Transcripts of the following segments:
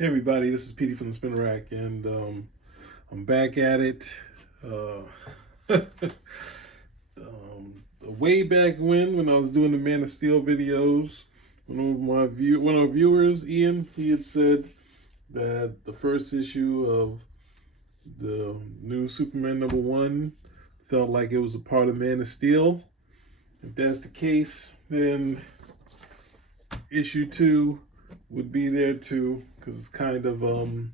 Hey everybody, this is Petey from the Spin Rack, and I'm back at it. Uh, Way back when I was doing the Man of Steel videos, one of our viewers, Ian, he had said that the first issue of the new Superman #1 felt like it was a part of Man of Steel. If that's the case, then issue 2 would be there too, because it's kind of um,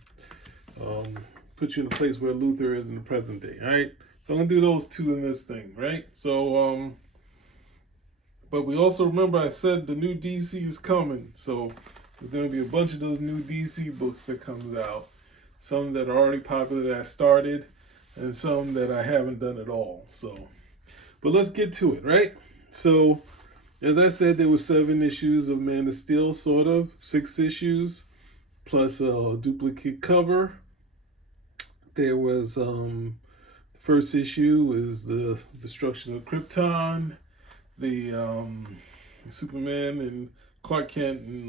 put you in a place where Luther is in the present day. All right, so I'm gonna do those two in this thing, right? So, but we also remember I said the new DC is coming, so there's gonna be a bunch of those new DC books that comes out. Some that are already popular that I started, and some that I haven't done at all. So, but let's get to it, right? So, as I said, there were 7 issues of Man of Steel, sort of 6 issues, plus a duplicate cover. There was the first issue is the destruction of Krypton, the Superman and Clark Kent in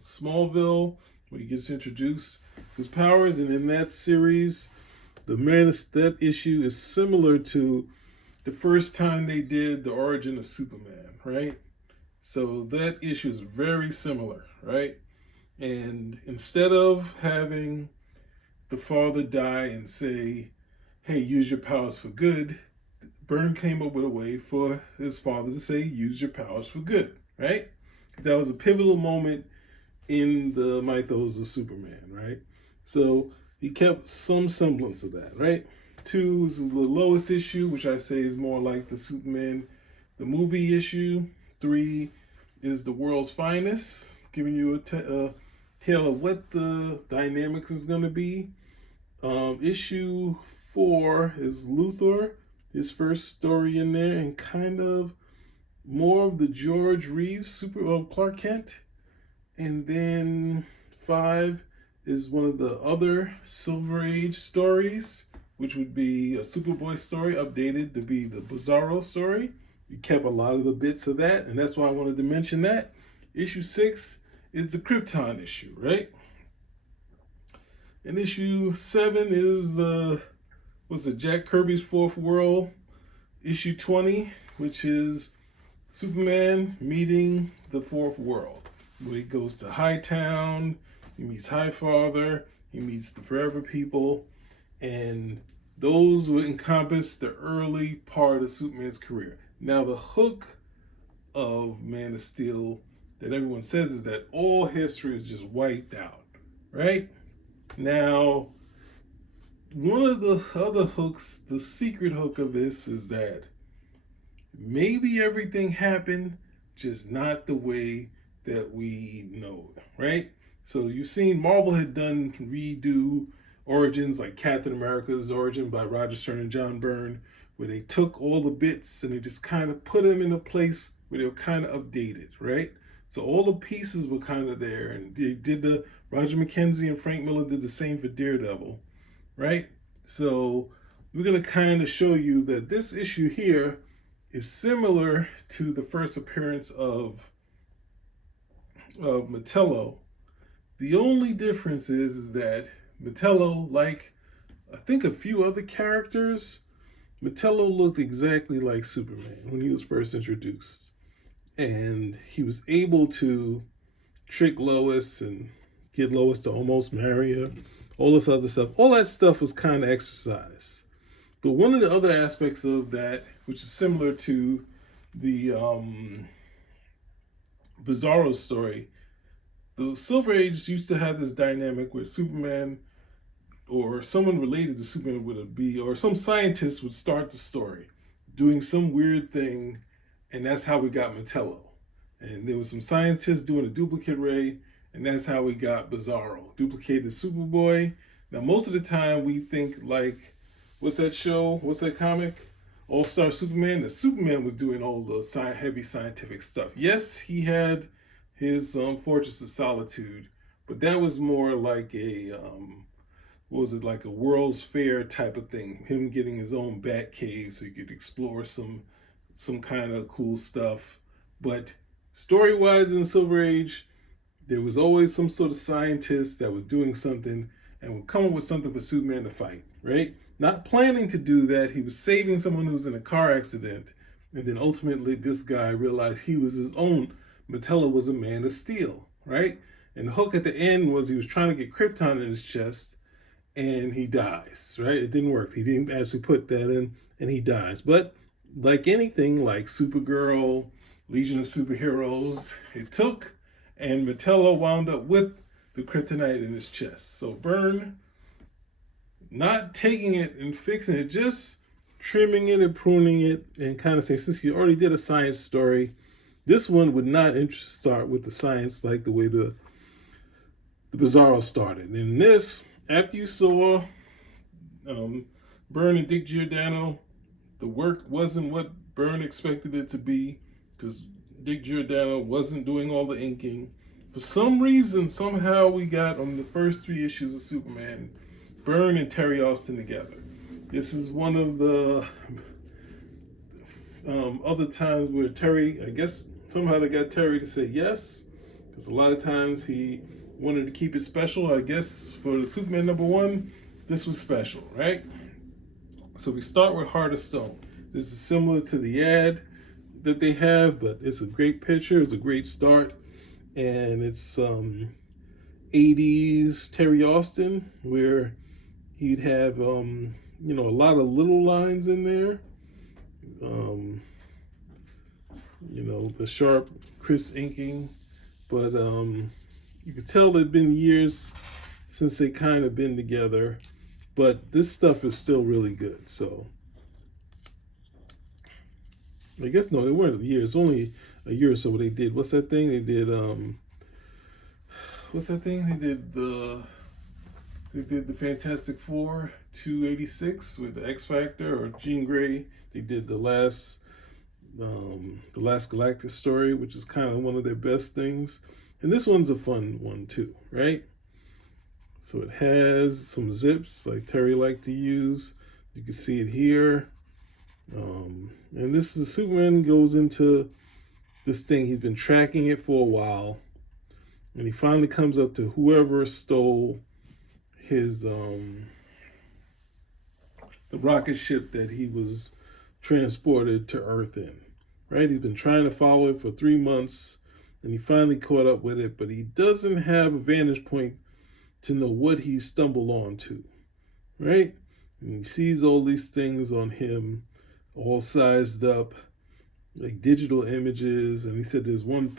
Smallville, where he gets introduced to his powers, and in that series, that issue is similar to the first time they did the origin of Superman, right? So that issue is very similar, right? And instead of having the father die and say, hey, use your powers for good, Byrne came up with a way for his father to say, use your powers for good, right? That was a pivotal moment in the mythos of Superman, right? So he kept some semblance of that, right? 2 is the Lois issue, which I say is more like the Superman, the movie issue. 3 is the world's finest, giving you a tale of what the dynamics is going to be. Issue 4 is Luthor, his first story in there, and kind of more of the George Reeves Clark Kent. And then 5 is one of the other Silver Age stories, which would be a Superboy story updated to be the Bizarro story. We kept a lot of the bits of that, and that's why I wanted to mention that. Issue 6 is the Krypton issue, right? And issue 7 is Jack Kirby's Fourth World. Issue 20, which is Superman meeting the Fourth World, where he goes to Hightown, he meets Highfather, he meets the Forever People, and those would encompass the early part of Superman's career. Now, the hook of Man of Steel that everyone says is that all history is just wiped out, right? Now, one of the other hooks, the secret hook of this is that maybe everything happened, just not the way that we know it, right? So you've seen Marvel had done redo origins like Captain America's origin by Roger Stern and John Byrne, where they took all the bits and they just kind of put them in a place where they were kind of updated, right? So all the pieces were kind of there, and they did the Roger McKenzie and Frank Miller did the same for Daredevil, right? So we're gonna kind of show you that this issue here is similar to the first appearance of Metallo. The only difference is that Metallo, like I think a few other characters, Metallo looked exactly like Superman when he was first introduced. And he was able to trick Lois and get Lois to almost marry her. All this other stuff. All that stuff was kind of exercise. But one of the other aspects of that, which is similar to the Bizarro story, the Silver Age used to have this dynamic where Superman or someone related to Superman would be, or some scientist would start the story doing some weird thing, and that's how we got Metallo. And there was some scientists doing a duplicate ray, and that's how we got Bizarro, duplicated Superboy. Now, most of the time we think like, what's that show? What's that comic? All-Star Superman. That Superman was doing all the heavy scientific stuff. Yes, he had his Fortress of Solitude, but that was more like a what was it, like a World's Fair type of thing? Him getting his own bat cave so he could explore some kind of cool stuff. But story-wise in Silver Age, there was always some sort of scientist that was doing something and would come up with something for Superman to fight, right? Not planning to do that. He was saving someone who was in a car accident. And then ultimately, this guy realized he was his own. Metallo was a man of steel, right? And the hook at the end was he was trying to get Krypton in his chest, and he dies, right? It didn't work. He didn't actually put that in, and he dies. But like anything, like Supergirl, Legion of Superheroes, it took, and Metallo wound up with the kryptonite in his chest. So Byrne, not taking it and fixing it, just trimming it and pruning it, and kind of saying, since you already did a science story, this one would not start with the science like the way the Bizarro started. And in this, after you saw Byrne and Dick Giordano, the work wasn't what Byrne expected it to be, because Dick Giordano wasn't doing all the inking. For some reason, somehow we got on the first 3 issues of Superman, Byrne and Terry Austin together. This is one of the other times where Terry, I guess somehow they got Terry to say yes, because a lot of times he wanted to keep it special. I guess for the Superman #1, this was special, right? So we start with Heart of Stone. This is similar to the ad that they have, but it's a great picture. It's a great start. And it's 80s Terry Austin, where he'd have, a lot of little lines in there. The sharp, crisp inking. But you could tell it'd been years since they kind of been together. But this stuff is still really good. So I guess, no, they weren't years. Only a year or so they did. What's that thing? They did, what's that thing? They did the Fantastic Four 286 with the X Factor or Jean Grey. They did the last Galactic story, which is kind of one of their best things. And this one's a fun one too, right? So it has some zips like Terry liked to use. You can see it here. And this is Superman goes into this thing. He's been tracking it for a while. And he finally comes up to whoever stole his the rocket ship that he was transported to Earth in. Right? He's been trying to follow it for 3 months, and he finally caught up with it, but he doesn't have a vantage point to know what he stumbled onto. Right? And he sees all these things on him, all sized up, like digital images, and he said there's one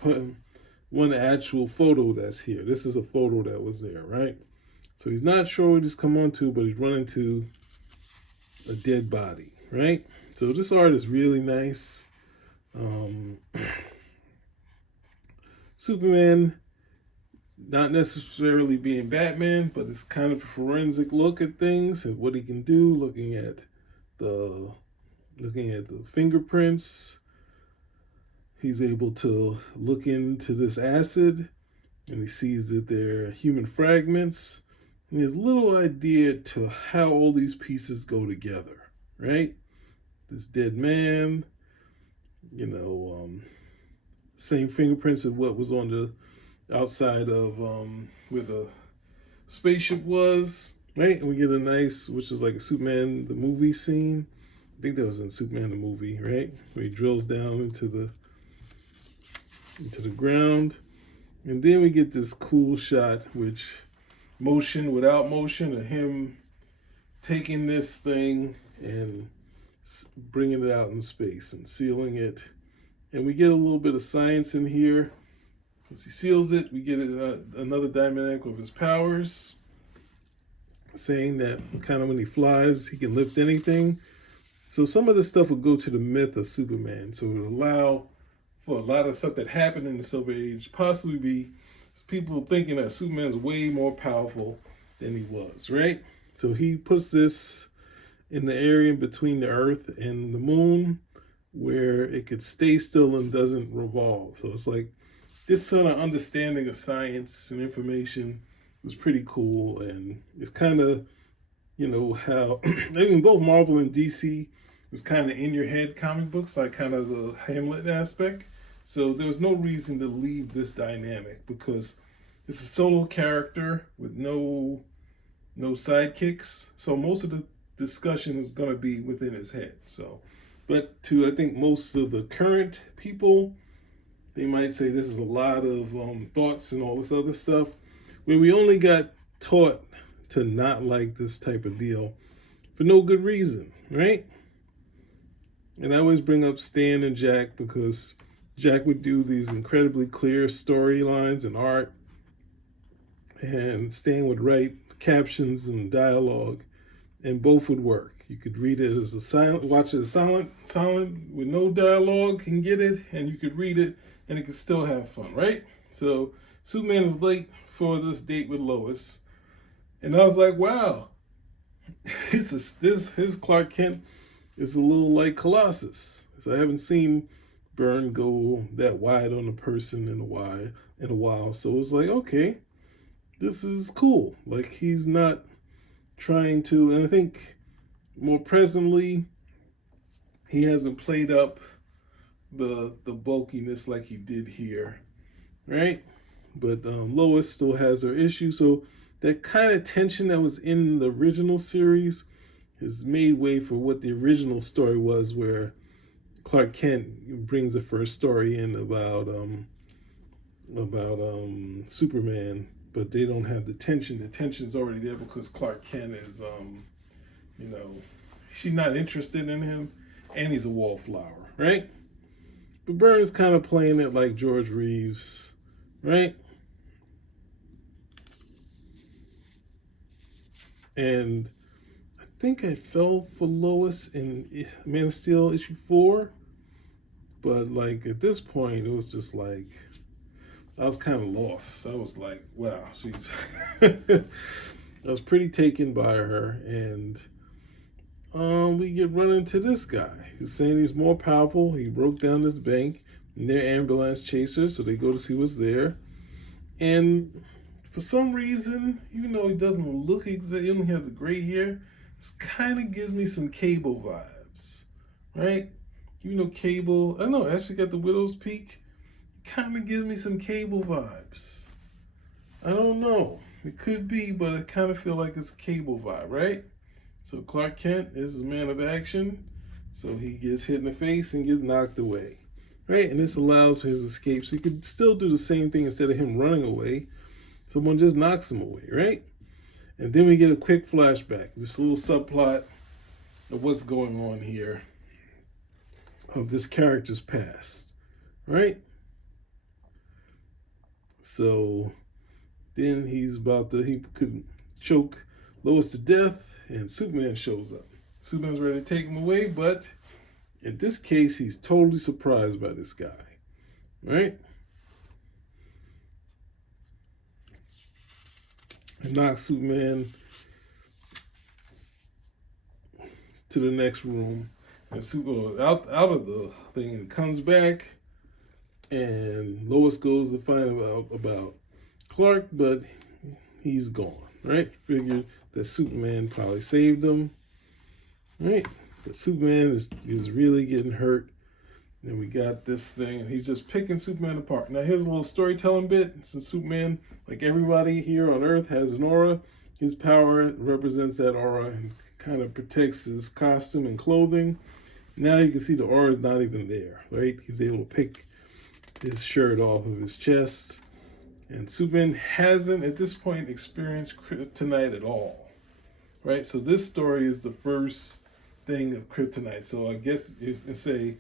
actual photo that's here. This is a photo that was there, right? So he's not sure what he's come onto, but he's run into a dead body, right? So this art is really nice. Superman, not necessarily being Batman, but it's kind of a forensic look at things and what he can do, looking at the fingerprints. He's able to look into this acid, and he sees that they're human fragments. And he has a little idea to how all these pieces go together, right? This dead man, same fingerprints of what was on the outside of where the spaceship was, right? And we get a nice, which is like a Superman the movie scene. I think that was in Superman the movie, right? Where he drills down into the ground. And then we get this cool shot, which motion without motion, of him taking this thing and bringing it out in space and sealing it. And we get a little bit of science in here. As he seals it, we get another dynamic of his powers, saying that kind of when he flies, he can lift anything. So some of this stuff will go to the myth of Superman. So it will allow for a lot of stuff that happened in the Silver Age, possibly be people thinking that Superman's way more powerful than he was, right? So he puts this in the area between the Earth and the Moon, where it could stay still and doesn't revolve. So it's like this sort of understanding of science and information was pretty cool. And it's kind of, how I mean, both Marvel and DC was kind of in your head comic books, like kind of the Hamlet aspect. So there was no reason to leave this dynamic, because it's a solo character with no sidekicks. So most of the discussion is going to be within his head. So, but to I think most of the current people, they might say this is a lot of thoughts and all this other stuff, where we only got taught to not like this type of deal for no good reason, right? And I always bring up Stan and Jack because Jack would do these incredibly clear storylines and art, and Stan would write captions and dialogue, and both would work. You could read it as a silent, watch it as silent with no dialogue and get it, and you could read it and it could still have fun, right? So Superman is late for this date with Lois, and I was like, wow, his Clark Kent is a little like Colossus. So I haven't seen Byrne go that wide on a person in a while. So it's like, okay, this is cool. Like he's not trying to, and I think more presently, he hasn't played up the bulkiness like he did here, right? But Lois still has her issue, so that kind of tension that was in the original series has made way for what the original story was, where Clark Kent brings the first story in about Superman, but they don't have the tension. The tension's already there because Clark Kent is she's not interested in him, and he's a wallflower, right? But Byrne's kind of playing it like George Reeves, right? And I think I fell for Lois in Man of Steel issue 4, but like at this point, it was just like I was kind of lost. I was like, wow, she's. I was pretty taken by her, and we get run into this guy who's saying he's more powerful. He broke down this bank, and they're ambulance chasers, so they go to see what's there. And for some reason, even though he doesn't look exactly, he has a gray hair, this kind of gives me some Cable vibes, right? Even though Cable, I know, actually got the Widow's Peak, it kind of gives me some Cable vibes. I don't know. It could be, but I kind of feel like it's a Cable vibe, right? So Clark Kent is a man of action, so he gets hit in the face and gets knocked away, right? And this allows his escape, so he could still do the same thing instead of him running away. Someone just knocks him away, right? And then we get a quick flashback, this little subplot of what's going on here, of this character's past, right? So then he could choke Lois to death, and Superman shows up. Superman's ready to take him away, but in this case, he's totally surprised by this guy, right? And knocks Superman to the next room, and Superman out of the thing and comes back, and Lois goes to find out about Clark, but he's gone, right? Figured that Superman probably saved him, right? But Superman is really getting hurt. And we got this thing, and he's just picking Superman apart. Now here's a little storytelling bit. Since Superman, like everybody here on Earth, has an aura, his power represents that aura and kind of protects his costume and clothing. Now you can see the aura is not even there, right? He's able to pick his shirt off of his chest. And Superman hasn't, at this point, experienced kryptonite at all, right? So this story is the first thing of kryptonite. So I guess you can say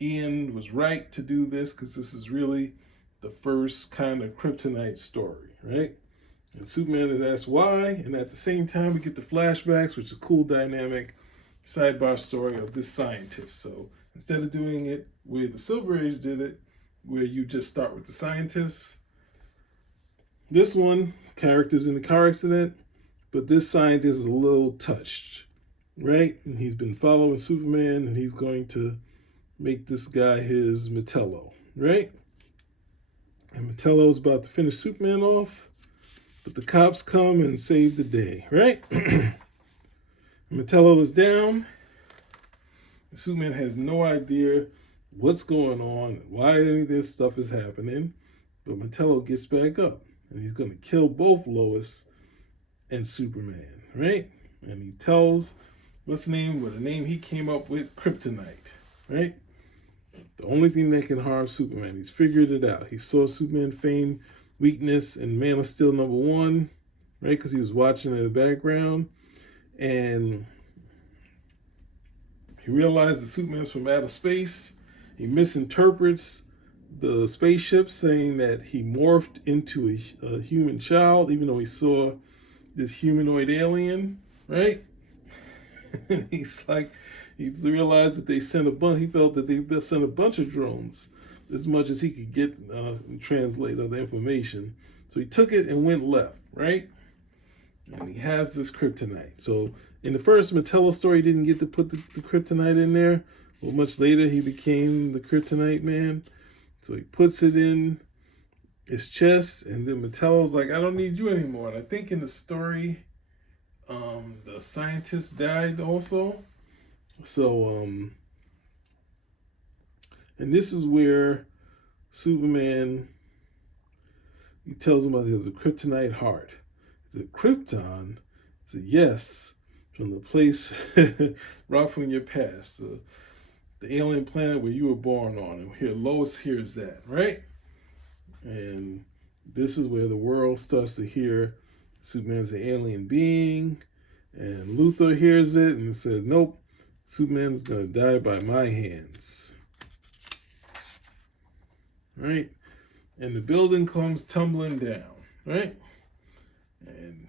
Ian was right to do this because this is really the first kind of kryptonite story, right? And Superman is asked why, and at the same time we get the flashbacks, which is a cool dynamic sidebar story of this scientist. So instead of doing it where the Silver Age did it, where you just start with the scientists, this one, character's in a car accident, but this scientist is a little touched, right? And he's been following Superman, and he's going to make this guy his Metallo, right? And Metallo's about to finish Superman off, but the cops come and save the day, right? Metallo is down. Superman has no idea what's going on, why any of this stuff is happening, but Metallo gets back up. and he's going to kill both Lois and Superman, right? And he tells, what's the name? Well, the name he came up with, Kryptonite, right? The only thing that can harm Superman. He's figured it out. He saw Superman feign weakness in Man of Steel #1, right? Because he was watching in the background, and he realized that Superman's from outer space. He misinterprets the spaceship, saying that he morphed into a human child, even though he saw this humanoid alien, right? And he's like, he realized that they sent a bunch. He felt that they sent a bunch of drones, as much as he could get and translate other information. So he took it and went left, right? And he has this kryptonite. So in the first Metallo story, he didn't get to put the kryptonite in there. Well, much later, he became the Kryptonite Man. So he puts it in his chest, and then Metallo's like, I don't need you anymore. And I think in the story, the scientist died also. So, and this is where Superman, he tells him about there's a Kryptonite Heart. Is it Krypton? It's a yes, from the place rock from your past, the alien planet where you were born on. And here, Lois hears that, right? And this is where the world starts to hear Superman's an alien being. And Luthor hears it and says, nope, Superman's going to die by my hands. Right? And the building comes tumbling down, right? And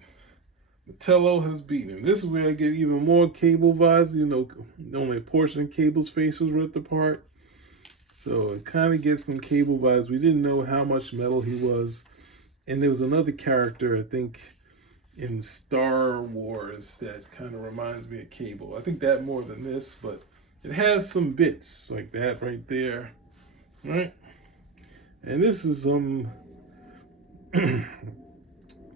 Metallo has beaten him. This is where I get even more Cable vibes. You know, only a portion of Cable's face was ripped apart. So it kind of gets some Cable vibes. We didn't know how much metal he was. And there was another character, I think, in Star Wars that kind of reminds me of Cable. I think that more than this, but it has some bits like that right there. Right? And this is I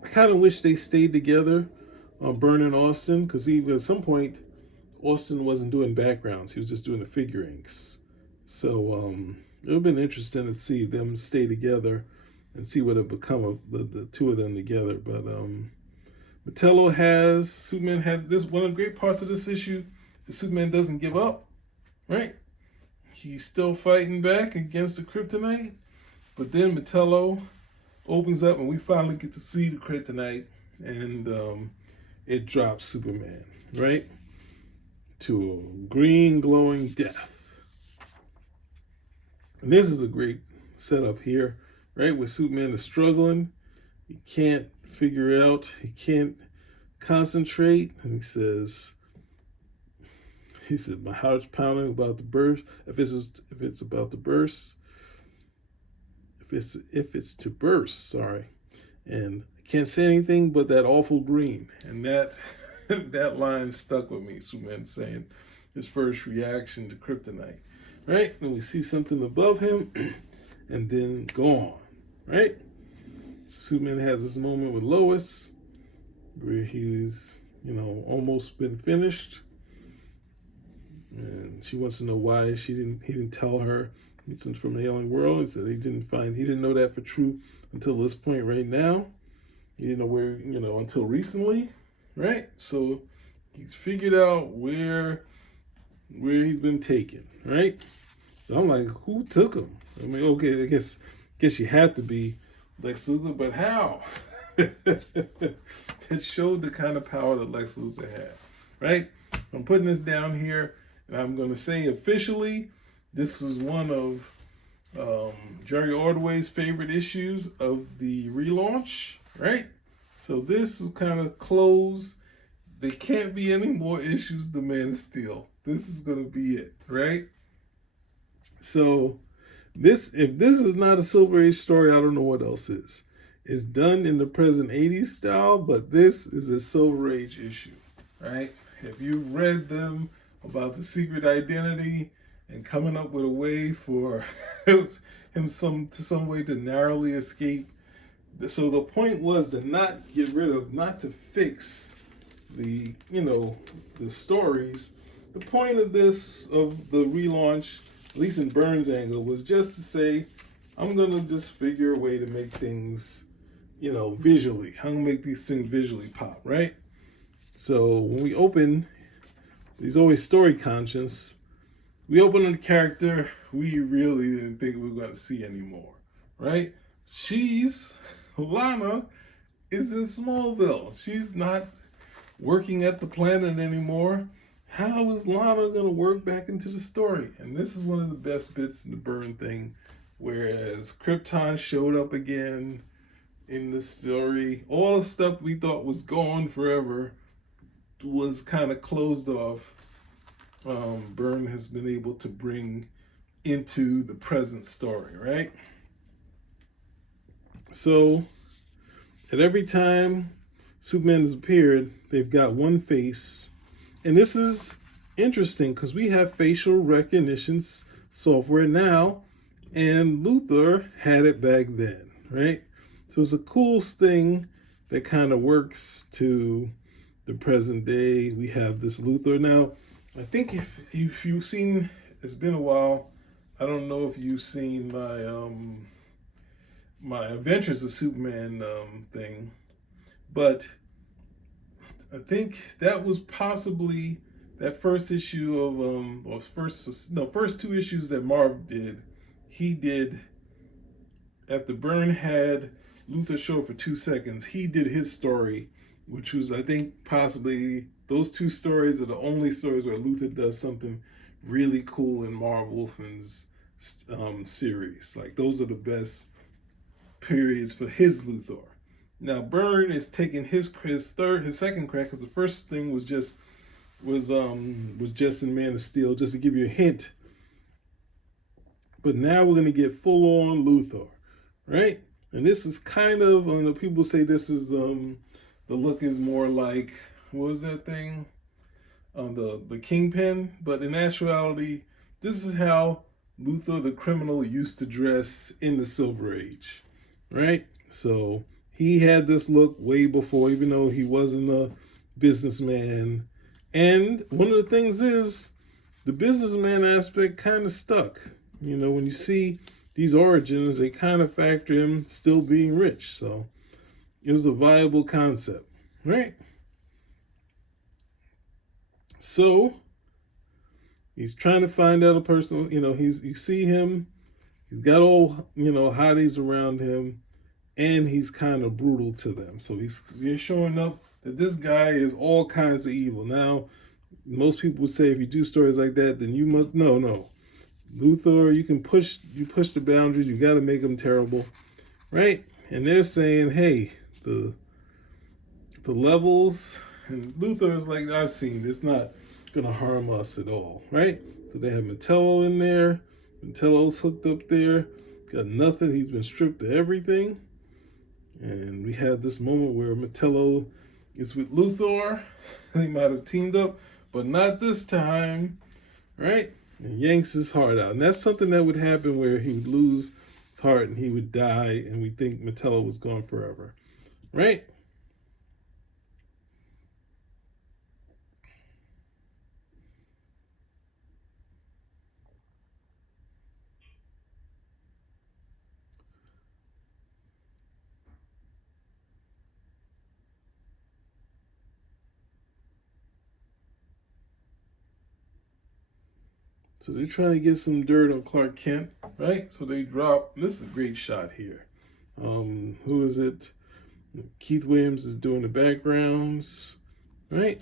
kind of wish they stayed together on Byrne and Austin, because at some point Austin wasn't doing backgrounds, he was just doing the figure inks. So it would have been interesting to see them stay together and see what had become of the two of them together. But Superman has this, one of the great parts of this issue is Superman doesn't give up, right? He's still fighting back against the kryptonite, but then Metallo opens up and we finally get to see the kryptonite, and it drops Superman, right? To a green glowing death. And this is a great setup here, right? Where Superman is struggling. He can't figure out, he can't concentrate. And he said, my heart's pounding about the burst. If it's about to burst, if it's to burst, sorry. And I can't say anything but that awful green. And that that line stuck with me. Superman saying his first reaction to kryptonite, right? And we see something above him, and then gone, right? Superman has this moment with Lois where he's, almost been finished, and she wants to know why he didn't tell her he's from the alien world. He said he didn't know that for true until this point right now. He didn't know where, until recently, right? So he's figured out where he's been taken, right? So I'm like, who took him? I mean, okay, I guess you had to be Lex Luthor, but how? It showed the kind of power that Lex Luthor had, right? I'm putting this down here, and I'm going to say officially, this is one of Jerry Ordway's favorite issues of the relaunch, right? So this is kind of close. There can't be any more issues than Man of Steel. This is going to be it, right? So if this is not a Silver Age story, I don't know what else is. It's done in the present 80s style, but this is a Silver Age issue, right? If you've read them about the secret identity and coming up with a way for him some way to narrowly escape. So the point was to not to fix the stories. The point of the relaunch, at least in Byrne's angle, was just to say, I'm gonna just figure a way to make things, visually. How to make these things visually pop, right? So when we open, he's always story conscious. We open a character we really didn't think we were going to see anymore, right? Lana is in Smallville. She's not working at the planet anymore. How is Lana going to work back into the story? And this is one of the best bits in the Byrne thing, whereas Krypton showed up again in the story. All the stuff we thought was gone forever was kind of closed off. Byrne has been able to bring into the present story, right? So, at every time Superman has appeared, they've got one face. And this is interesting because we have facial recognition software now, and Luthor had it back then, right? So it's a cool thing that kind of works to the present day. We have this Luthor. Now, I think if you've seen, it's been a while, I don't know if you've seen my Adventures of Superman thing, but I think that was possibly that first issue of first two issues that Marv did. He did, after Byrne had Luthor show for 2 seconds, he did his story, which was, I think, possibly those two stories are the only stories where Luthor does something really cool in Marv Wolfman's series. Like, those are the best periods for his Luthor. Now Byrne is taking his second crack, because the first thing was just in Man of Steel, just to give you a hint. But now we're gonna get full on Luthor, right? And this is kind of, people say this is the look is more like, what was that thing? The Kingpin, but in actuality, this is how Luthor the criminal used to dress in the Silver Age, right? So he had this look way before, even though he wasn't a businessman. And one of the things is, the businessman aspect kind of stuck. When you see these origins, they kind of factor him still being rich. So it was a viable concept, right? So he's trying to find out a person, you see him, he's got all, hotties around him, and he's kind of brutal to them. So you're showing up that this guy is all kinds of evil. Now, most people would say if you do stories like that, then you must, no. Luthor, you push the boundaries, you got to make them terrible, right? And they're saying, hey, the levels, and Luthor is like, I've seen, it's not going to harm us at all, right? So they have Metallo in there. Metallo's hooked up there. Got nothing. He's been stripped of everything. And we have this moment where Metallo is with Luthor. They might have teamed up, but not this time, right? And yanks his heart out. And that's something that would happen where he would lose his heart and he would die, and we think Metallo was gone forever, right? So they're trying to get some dirt on Clark Kent, right? So they drop, this is a great shot here. Who is it? Keith Williams is doing the backgrounds, right?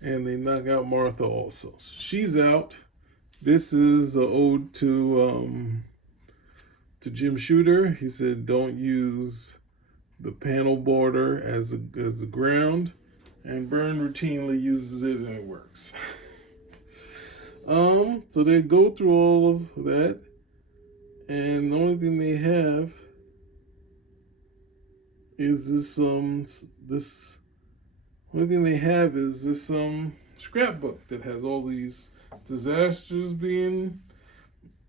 And they knock out Martha also. She's out. This is an ode to Jim Shooter. He said, don't use the panel border as a ground, and Byrne routinely uses it and it works. So they go through all of that, and the only thing they have is this scrapbook that has all these disasters being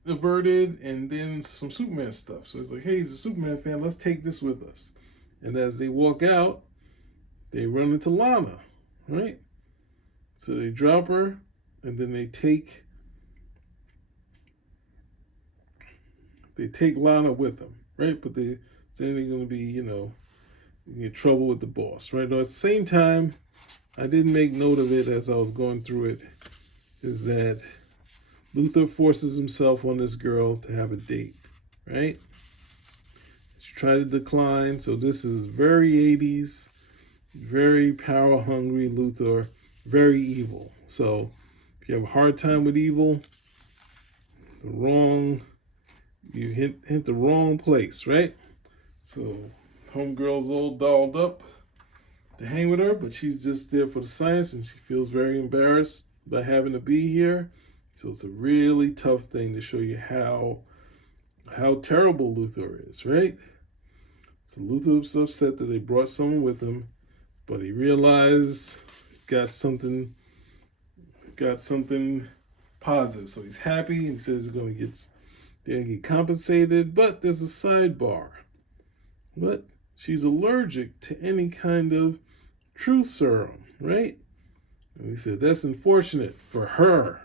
averted, and then some Superman stuff. So it's like, hey, he's a Superman fan, let's take this with us. And as they walk out, they run into Lana, right? So they drop her, and then they take Lana with them, right? But they say they're going to be, in trouble with the boss, right? Now, at the same time, I didn't make note of it as I was going through it, is that Luthor forces himself on this girl to have a date, right? She tried to decline, so this is very 80s, very power hungry Luthor, very evil. So if you have a hard time with evil, you hit the wrong place, right? So homegirl's all dolled up to hang with her, but she's just there for the science, and she feels very embarrassed by having to be here. So it's a really tough thing to show you how terrible Luthor is, right? So Luthor's upset that they brought someone with him, but he realized got something positive. So he's happy and he says he's gonna get compensated, but there's a sidebar. But she's allergic to any kind of truth serum, right? And he said that's unfortunate for her,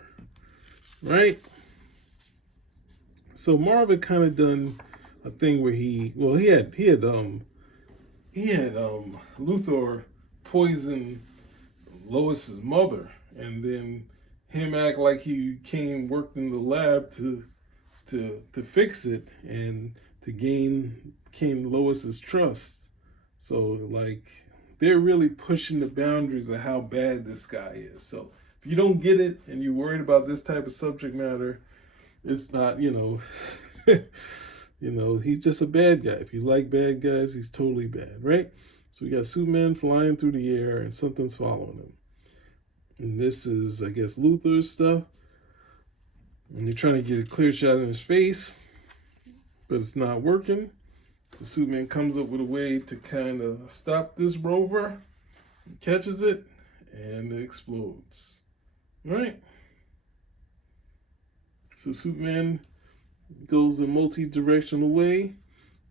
right? So Marvel kind of done a thing where he had Luthor poison Lois's mother, and then him act like he worked in the lab to fix it and to gain Lois's trust. So like they're really pushing the boundaries of how bad this guy is. So if you don't get it and you're worried about this type of subject matter, it's not, he's just a bad guy. If you like bad guys, he's totally bad, right? So we got Superman flying through the air and something's following him. And this is, I guess, Luthor's stuff. And they're trying to get a clear shot in his face, but it's not working. So Superman comes up with a way to kind of stop this rover, catches it, and it explodes. Right? So Superman goes a multi-directional way,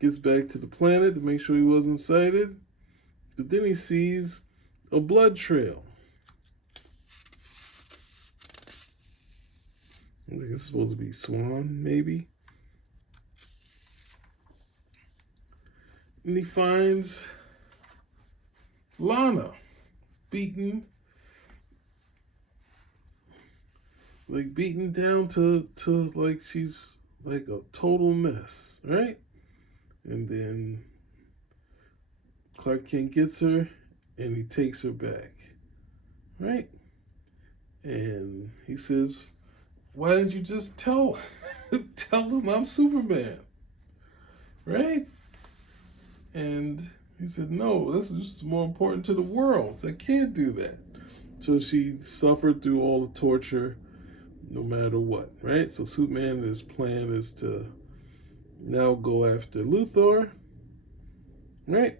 gets back to the planet to make sure he wasn't sighted, but then he sees a blood trail. I think it's supposed to be Swan, maybe. And he finds Lana beaten down to like she's like a total mess, right? And then Clark Kent gets her and he takes her back, right? And he says, why didn't you just tell him I'm Superman, right? And he said, no, this is more important to the world. I can't do that. So she suffered through all the torture no matter what, right? So Superman, his plan is to now go after Luthor, right?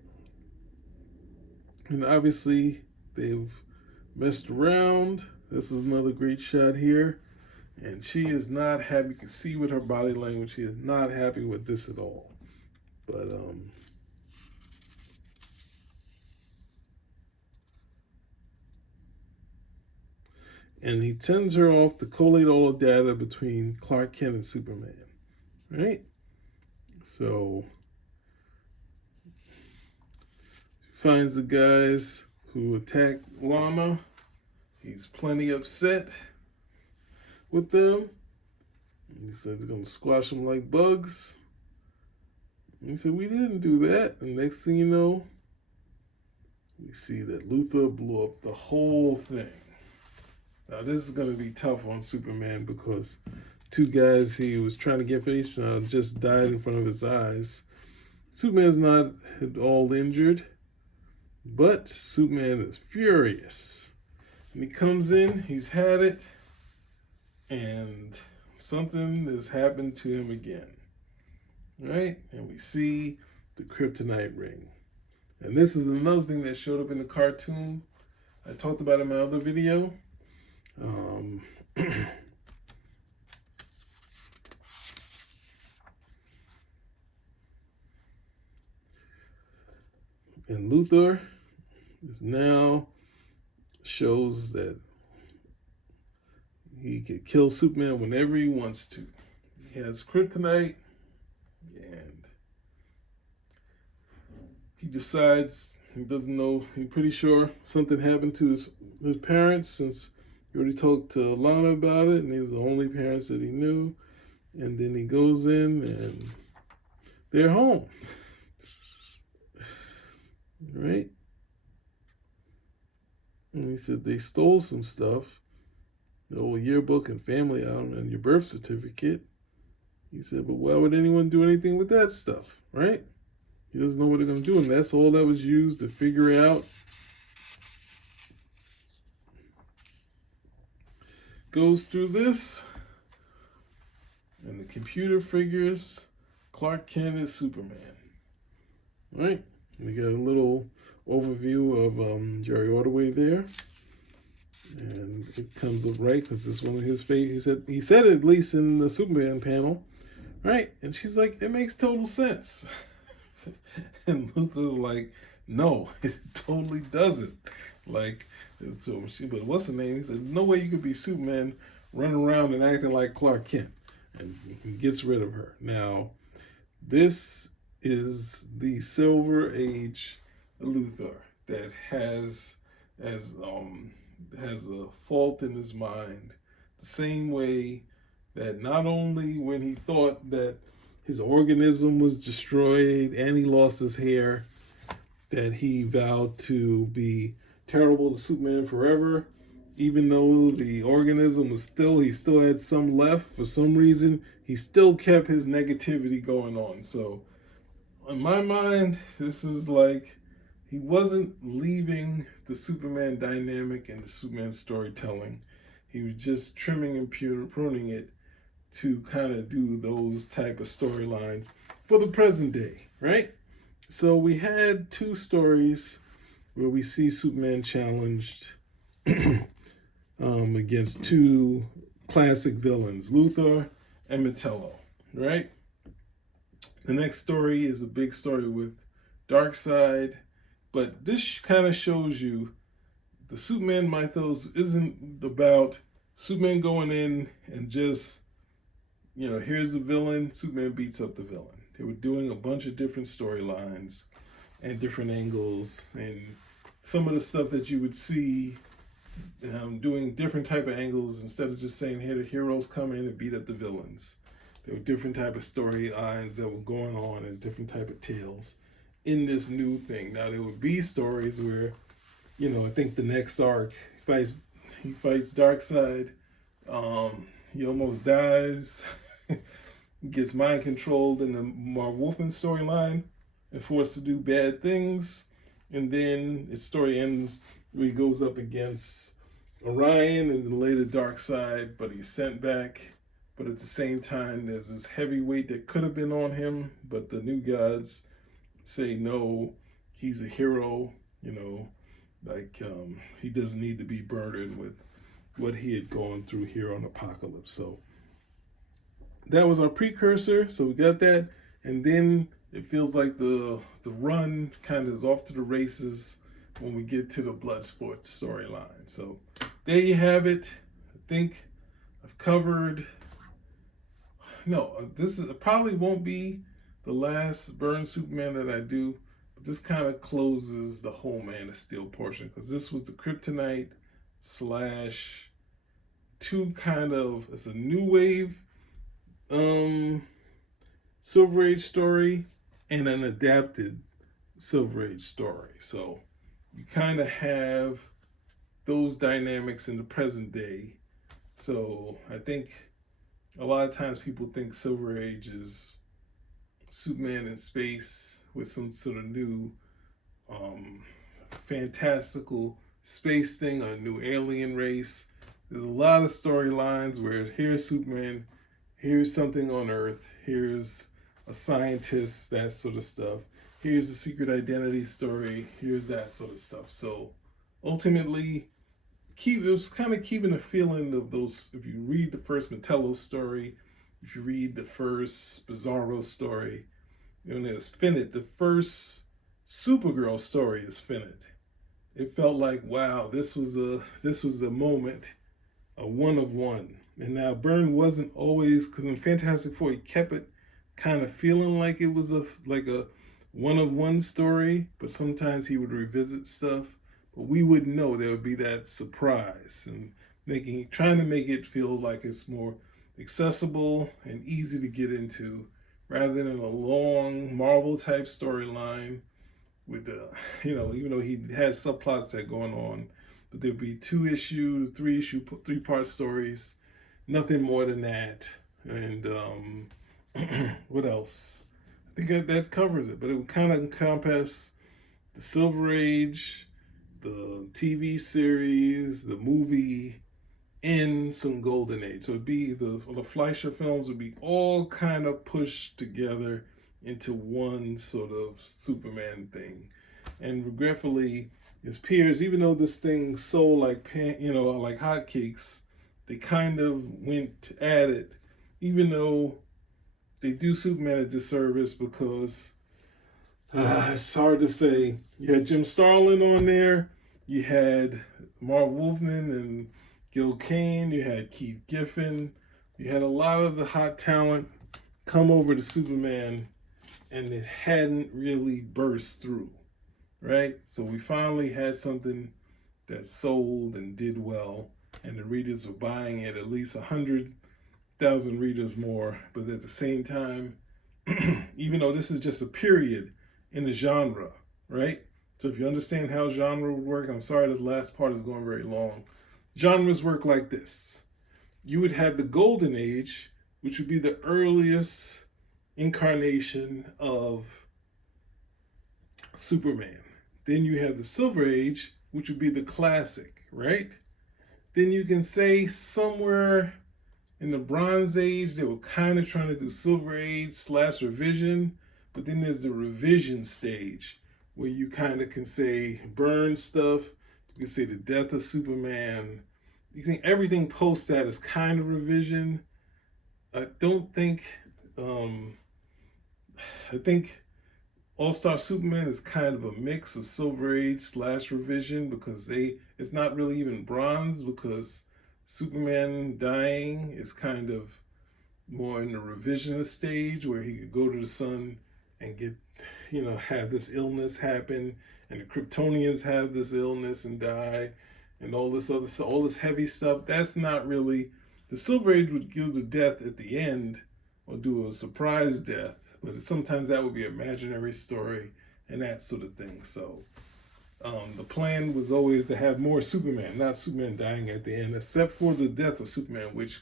And obviously they've messed around. This is another great shot here. And she is not happy. You can see with her body language, she is not happy with this at all. But and he sends her off to collate all the data between Clark Kent and Superman, right? So he finds the guys who attacked Lana. He's plenty upset with them. He says he's going to squash them like bugs. And he said, we didn't do that. And next thing you know, we see that Luthor blew up the whole thing. Now, this is going to be tough on Superman because two guys he was trying to get finished just died in front of his eyes. Superman's not at all injured, but Superman is furious. And he comes in, he's had it, and something has happened to him again, right? And we see the Kryptonite ring. And this is another thing that showed up in the cartoon. I talked about it in my other video. And Luthor is now shows that he could kill Superman whenever he wants to. He has kryptonite, and he decides he doesn't know. He's pretty sure something happened to his parents, since he already talked to Lana about it, and he's the only parents that he knew. And then he goes in, and they're home. Right? And he said they stole some stuff, the old yearbook and family album and your birth certificate. He said, but why would anyone do anything with that stuff, right? He doesn't know what they're going to do, and that's all that was used to figure out. Goes through this, and the computer figures Clark Kent is Superman, right? We got a little overview of Jerry Ordway there, and it comes up right because it's one of his favorite. He said it, at least in the Superman panel, right? And she's like, it makes total sense. And Luthor's like, no, it totally doesn't. Like, so but what's the name? He said, no way you could be Superman running around and acting like Clark Kent. And he gets rid of her. Now, this is the Silver Age Luthor that has a fault in his mind, the same way that not only when he thought that his organism was destroyed and he lost his hair, that he vowed to be terrible to Superman forever, even though the organism was he still had some left for some reason, he still kept his negativity going on. So in my mind, this is like, he wasn't leaving the Superman dynamic and the Superman storytelling. He was just trimming and pruning it to kind of do those type of storylines for the present day, right? So we had two stories where we see Superman challenged against two classic villains, Luthor and Metallo, right? The next story is a big story with Darkseid, but this kind of shows you the Superman mythos isn't about Superman going in and just, here's the villain, Superman beats up the villain. They were doing a bunch of different storylines and different angles, and some of the stuff that you would see doing different type of angles instead of just saying, here the heroes come in and beat up the villains. There were different type of storylines that were going on and different type of tales in this new thing. Now there would be stories where, I think the next arc, he fights Darkseid, he almost dies, gets mind controlled in the Marv Wolfman storyline and forced to do bad things, and then its story ends where he goes up against Orion and then later Darkseid, but he's sent back. But at the same time, there's this heavy weight that could have been on him, but the new gods say no, he's a hero, he doesn't need to be burdened with what he had gone through here on Apocalypse. So that was our precursor. So we got that, and then it feels like the run kind of is off to the races when we get to the Bloodsport storyline. So there you have it. I think I've covered. No, it probably won't be the last Byrne Superman that I do, but this kind of closes the whole Man of Steel portion, because this was the Kryptonite / two kind of, it's a new wave Silver Age story and an adapted Silver Age story. So you kind of have those dynamics in the present day. So I think a lot of times people think Silver Age is Superman in space with some sort of new fantastical space thing or a new alien race. There's a lot of storylines where here's Superman, here's something on Earth, here's a scientist, that sort of stuff. Here's a secret identity story, here's that sort of stuff. So ultimately, it was kind of keeping a feeling of those. If you read the first Metallo story, if you read the first Bizarro story, there's Finite. The first Supergirl story is Finite. It felt like, wow, this was a moment a one of one. And now Byrne wasn't always, because in Fantastic Four he kept it kind of feeling like it was a one of one story, but sometimes he would revisit stuff. But we wouldn't know. There would be that surprise and trying to make it feel like it's more accessible and easy to get into, rather than a long Marvel type storyline with even though he had subplots that going on, but there'd be 2-issue, 3-issue, 3-part stories, nothing more than that. And what else? I think that covers it, but it would kind of encompass the Silver Age, the TV series, the movie, and some Golden Age. So it'd be the Fleischer films would be all kind of pushed together into one sort of Superman thing. And regretfully, his peers, even though this thing sold like like hotcakes, they kind of went at it, even though they do Superman a disservice, because it's hard to say. You had Jim Starlin on there, you had Marv Wolfman and Gil Kane, you had Keith Giffen, you had a lot of the hot talent come over to Superman, and it hadn't really burst through, right? So we finally had something that sold and did well, and the readers were buying it, at least 100,000 readers more. But at the same time, even though this is just a period in the genre, right? So if you understand how genre would work, I'm sorry the last part is going very long. Genres work like this. You would have the Golden Age, which would be the earliest incarnation of Superman. Then you have the Silver Age, which would be the classic, right? Then you can say somewhere in the Bronze Age, they were kind of trying to do Silver Age / revision, but then there's the revision stage, where you kind of can say Byrne stuff, you can say the death of Superman. You think everything post that is kind of revision. I think All-Star Superman is kind of a mix of Silver Age / revision, because it's not really even bronze, because Superman dying is kind of more in the revisionist stage, where he could go to the sun and get, have this illness happen, and the Kryptonians have this illness and die, and all this heavy stuff. That's not really, the Silver Age would give the death at the end, or do a surprise death, but sometimes that would be an imaginary story and that sort of thing. So the plan was always to have more Superman, not Superman dying at the end, except for the death of Superman, which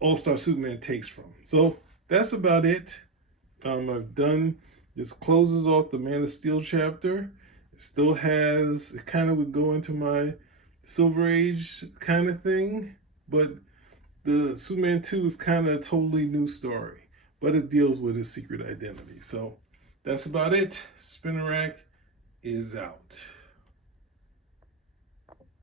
All-Star Superman takes from. So that's about it. I've done, this closes off the Man of Steel chapter. It kind of would go into my Silver Age kind of thing, but the Superman 2 is kind of a totally new story, but it deals with his secret identity. So that's about it. Spinner Rack is out.